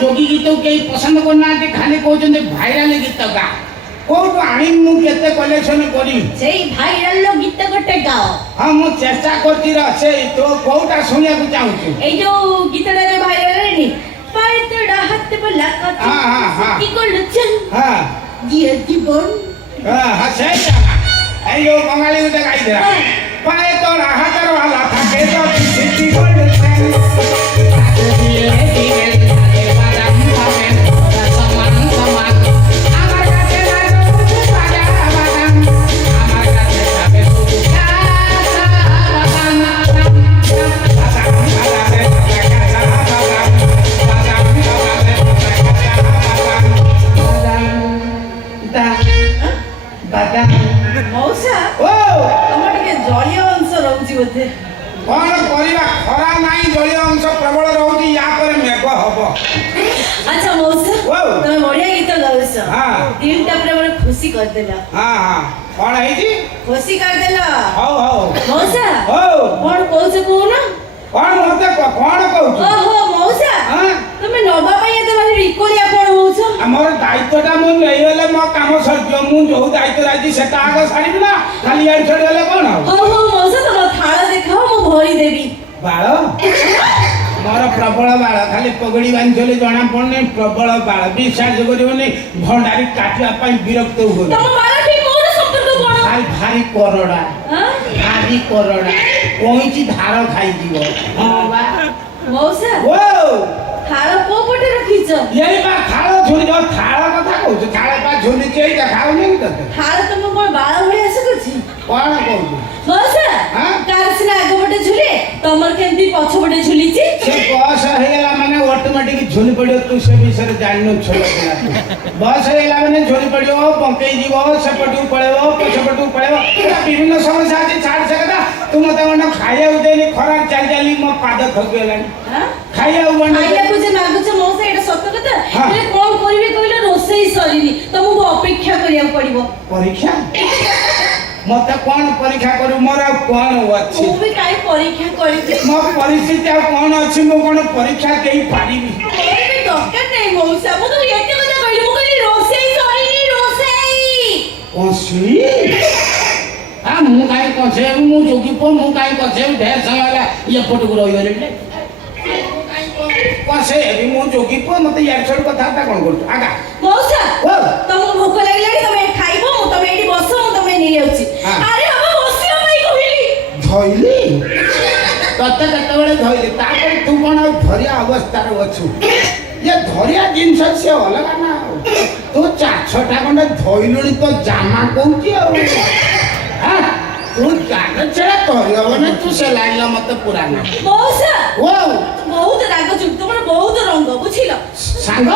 जोगी गीत कई पसंद करना खाली कहते भाइराल गीत गा कोटू आनी मु केते कलेक्शन करी सेई भाइराल लो गीत गोटे गाओ हां मु चेष्टा करती रहे तो कोटा सुनिया को चाहू ए जो गीतडा जो भाइराल रे पाय तोडा हाथ बला कत की कोल चल हां दिए जीवन हां सही जाना ए यो बंगाली गीत गाई दे पाय तोडा हाथ वाला থাকে তো सिटी गोल्ड मौसा ओ तमर के जलीय अंश रहउची बोथे कोन परिवा खरा नाही जलीय अंश प्रबल रहउची या पर मेघ हबो अच्छा मौसा तमे बढ़िया गीत गाउछ हां दिल टा पर खुशी कर देला हां हां कोन हेजी खुशी कर देला हो हो मौसा हो कोन कहछ को ना कोन मते कोन कहछ ओहो मौसा हां तमे नबा पई एते माने रिकोलिया कोन होछ हमर दायित्वटा मु लेले मो काम सरजो मु जो दायित्व राजी सेटा आगे सारिबी ना खाली यार छड़ले कोन हो हो मौसा तम थाळा देखाओ मु भरी देबी बाळ मोर प्रबल बाळ खाली पगड़ी बांधले जणा पड़ने प्रबल बाळ विश्वास करिवनी भंडारी काटिया पई विरक्त हो तम बाळ ठीक मोर संपर्क कोन भारी करड़ा हां भारी करड़ा कोइची धार खाई जीव हां बा मौसा ओ थाळ को पटे रखीछ यही बा थाळ झुली जो थाळ कथा कहू थाळ बा झुली चई देखाउ नहीं त थाळ तुम कोन बाळ होय आसे करछि कोन कहू मौसा हां कारसिना आगो पटे झुले तमर केंती पछ पटे झुलीछि से बस हेला माने ऑटोमेटिक झुली पड़ियो तू से विषय जाननो छोड़ देला बस हेला माने झुली पड़ियो पंकई जीवो सेपटू पळेबो पछपटू पळेबो विभिन्न समस्या अछि छाड़ सकदा तू मते मन खाइया उदेनी खरा चाल चाली म पाद थगेलानी हां खाइया उबन खाइया बुझे मागुछ मौसा एटा सत्य कथा ए कोन करिवे कइले रोसई सरीनी तमको अपेक्षा करिया पड़िबो परीक्षा मते कोन परीक्षा करू मोरा कोन अछि मु भी काई परीक्षा करिते मो परिस्थिति आ कोन अछि मो कोन परीक्षा देई पारिबी ए डॉक्टर नै मौसा मु तो एते कथा कइले मु कहि रोसई सरीनी रोसई ओसी आ मु काई कछे मु जोगी पो मु काई कछे ढेर समयला ये फोटो को रही रे कसे भी मु जोगी पो मते यार छोड़ कथा ता कोन करछ आगा मौसा ओ तुम भूख लागलानी तमे खाइबो मु तमे एठी बसो मु तमे नै आउची अरे हम बसियो भाई कहिली धइली तते कते बेले धइली तापर तू कोन धरिया अवस्था रे अछु ये धरिया जिंस से अलग ना तू चार छटा कोन धइलुनी तो जामा कहूची आ हां तू जाने छड़ा तोरियो ना तू से लाइला मते पुराना मौसा ओ बहुत राग छु तमर बहुत रंग बुझिलो सांग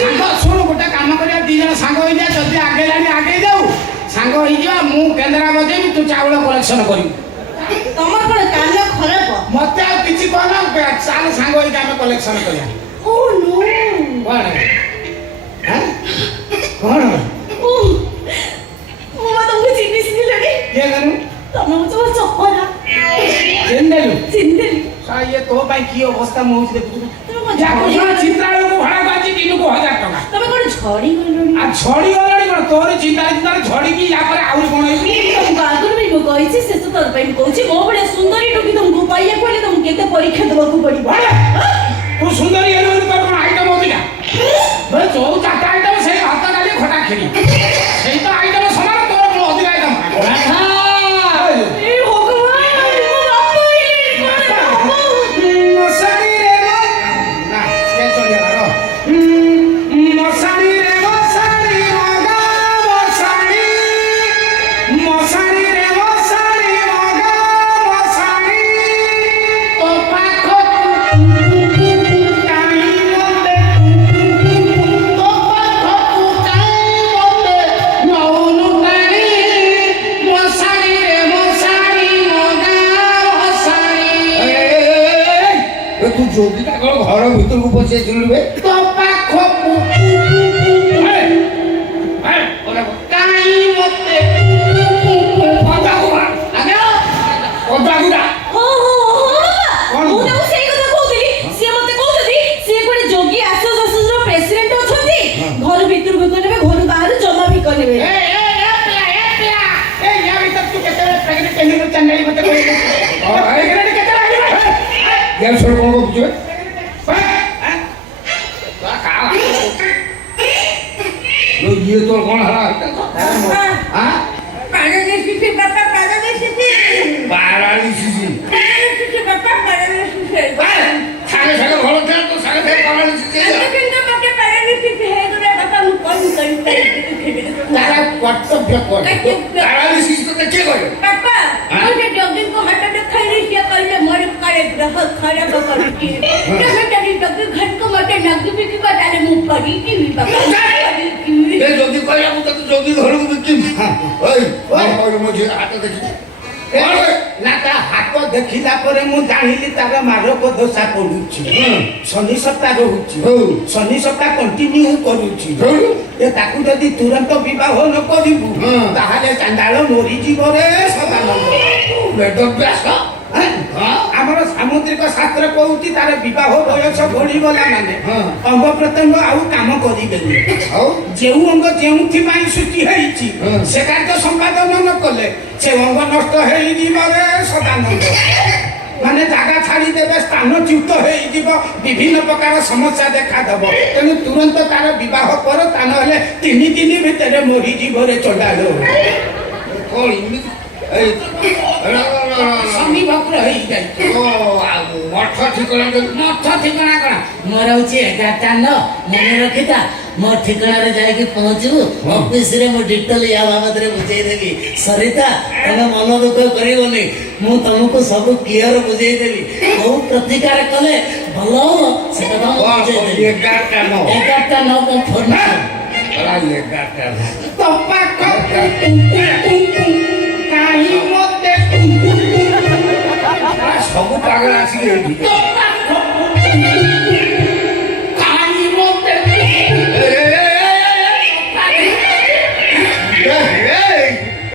सांग सुन गोटे काम करिया दी जण सांग होई जा जल्दी आगे लानी आगे जाऊ सांग होई जा मु केंद्रा बजेबी तू चावल कलेक्शन करी तमर कोन कान खराब मते आ किछि कोन चाल सांग होई जा हम कलेक्शन करिया ओ नो कोन हैं कोन ओ मत तुमको चिन्हिस नहीं लगे के करू तमे मुझे चप्पला जिंदलु जिंदली सा ये तो भाई की अवस्था मु देखु तमे कोन जा कोन चित्रालय को भाड़ा बाजी दिनु को 1000 टका तमे कोन ଝଡି ଗଲଣି ଆଉ ଝଡି ଗଲାଣି କଣ ତୋର ଚିନ୍ତା ଝଡିକି ୟା ପରେ ଆହୁରି କଣ ହେଇଛି ତମକୁ ଆଗରୁ ବି ମୁଁ କହିଛି ଶେଷ ଥର ପାଇଁ ମୁଁ କହୁଛି ମୋ ଭଳିଆ ସୁନ୍ଦରୀ ଟୋକି ତମକୁ ପାଇବାକୁ ହେଲେ ତମକୁ କେତେ ପରୀକ୍ଷା ଦେବାକୁ ପଡିବ ତୁ ସୁନ୍ଦରୀ ହେଲୁ ବୋଲି ତୋର କଣ ଆଇଟମ ଅଧିକା ଭାଇ ଯୋଉ ଚାରିଟା ଆଇଟମ ସେଇ ଭାତ ଡାଲି ଖଟା କ୍ଷୀରି ସେଇ ତ ଆଇଟମ ସମାନ ତୋର କଣ ଅଧିକା ଆଇଟମ ଏ ଭଗବାନ ମୋ ବାପା ମଶାଣିରେ ନା ସେ ଚଳିଗଲା ମଶାଣିରେ ମଶାଣି ମଗା ମଶାଣି ମଶାଣିରେ ମଶାଣି ମଗା ମଶାଣି ତୋ ପାଖକୁ କାହିଁ ମତେ ତୋ ପାଖକୁ କାହିଁ ମତେ ନଉନୁ ଟାଣି ମଶାଣିରେ ମଶାଣି ମଗା ମଶାଣି ତୁ ଯୋଗୀଟା କଣ ଘର ଭିତରକୁ ପଶିଯାଇଥିଲୁ ବେ ତୋ ପାଖକୁ କାହିଁ ମତେ ପଦାକୁ ଡା ହଁ କଣ? ମୁଁ ତାଙ୍କୁ ସେଇ କଥା କହୁଥିଲି ସିଏ ମତେ କହୁଛନ୍ତି ସିଏ ଗୋଟେ ଯୋଗୀ ଆସୋସିଏସନର ପ୍ରେସିଡେଣ୍ଟ ଅଛନ୍ତି ଘର ଭିତରୁ ଭିକ ନେବେ ଘରୁ ବାହାରୁ ଜମା ଭିକ ନେବେ ଗ୍ୟାସ କଣ କରୁଛୁ ଇଏ ତୋର କଣ ହେଲା ପାରାଲିସିସ୍ ସାଙ୍ଗେ ସାଙ୍ଗେ ଭଲ ଥିଲା ତ ସାଙ୍ଗେ ସାଙ୍ଗେ ପାରାଲିସିସ୍ ତାର କର୍ତ୍ତବ୍ୟ କର ପାରାଲିସିସ୍ ତ କିଏ କହିବ ଏ ଯଦି କହିଲା ମୁଁ ତତେ ଯୋଗୀ ଘରକୁ ବିକିବି ମୋ ଝିଅ ହାତ ଦେଖିବି ନା ତା ହାତ ଦେଖିଲା ପରେ ମୁଁ ଜାଣିଲି ତାର ମାରକ ଦୋଷା ପଡୁଛି ଶନି ସପ୍ତାହ ରହୁଛି ଶନି ସପ୍ତାହ କଣ୍ଟିନ୍ୟୁ କରୁଛି ଏ ତାକୁ ଯଦି ତୁରନ୍ତ ବିବାହ ନ କରିବୁ ତାହେଲେ ଚାଣ୍ଡାଳ ମରିଯିବ ରେ ସଦାନନ୍ଦ ବେଦବ୍ୟାସ ଆମର ସାମୁଦ୍ରିକ ଶାସ୍ତ୍ର କହୁଛି ତାର ବିବାହ ବୟସ ବଢିଗଲା ମାନେ ଅଙ୍ଗ ପ୍ରତ୍ୟଙ୍ଗ ଆଉ କାମ କରିବେନି ଆଉ ଯେଉଁ ଅଙ୍ଗ ଯେଉଁଥିପାଇଁ ସୃଷ୍ଟି ହେଇଛି ସେ କାର୍ଯ୍ୟ ସମ୍ପାଦନ ନ କଲେ ସେ ଅଙ୍ଗ ନଷ୍ଟ ହେଇଯିବ ରେ ସଦାନନ୍ଦ ମାନେ ଜାଗା ଛାଡ଼ିଦେବେ ସ୍ଥାନଚ୍ୟୁତ ହେଇଯିବ ବିଭିନ୍ନ ପ୍ରକାର ସମସ୍ୟା ଦେଖାଦେବ ତେଣୁ ତୁରନ୍ତ ତାର ବିବାହ କର ତା ନହେଲେ 3 ଦିନ ଭିତରେ ମରିଯିବ ରେ ଚଣ୍ଡାଳ କଣ ଏମିତି ଶନି ଭକ୍ର ହେଇଯାଇଛି ମଠ ଠିକଣା ମଠ ଠିକଣା କଣ ମୋର ହଉଛି 11ଟା 9 ମନେ ରଖିଥା ମୋ ଠିକଣାରେ ଯାଇକି ପହଞ୍ଚିବୁ ଅଫିସରେ ମୁଁ ଡିଟେଲ ୟା ବାବଦରେ ବୁଝେଇଦେବି ସରିତା ତମେ ମନ ଦୁଃଖ କରିବନି ମୁଁ ତମକୁ ସବୁ କ୍ଲିୟର ବୁଝେଇଦେବି କୋଉ ପ୍ରତିକାର କଲେ ଭଲ ହବ ସେଟା ତମକୁ ବୁଝେଇଦେବି 11ଟା 9 କଣ ଫୋନ କାହିଁ ମତେ ସବୁ ପାଗଳ ଆସିକି ଏଇଠି ତୋ ପାଖକୁ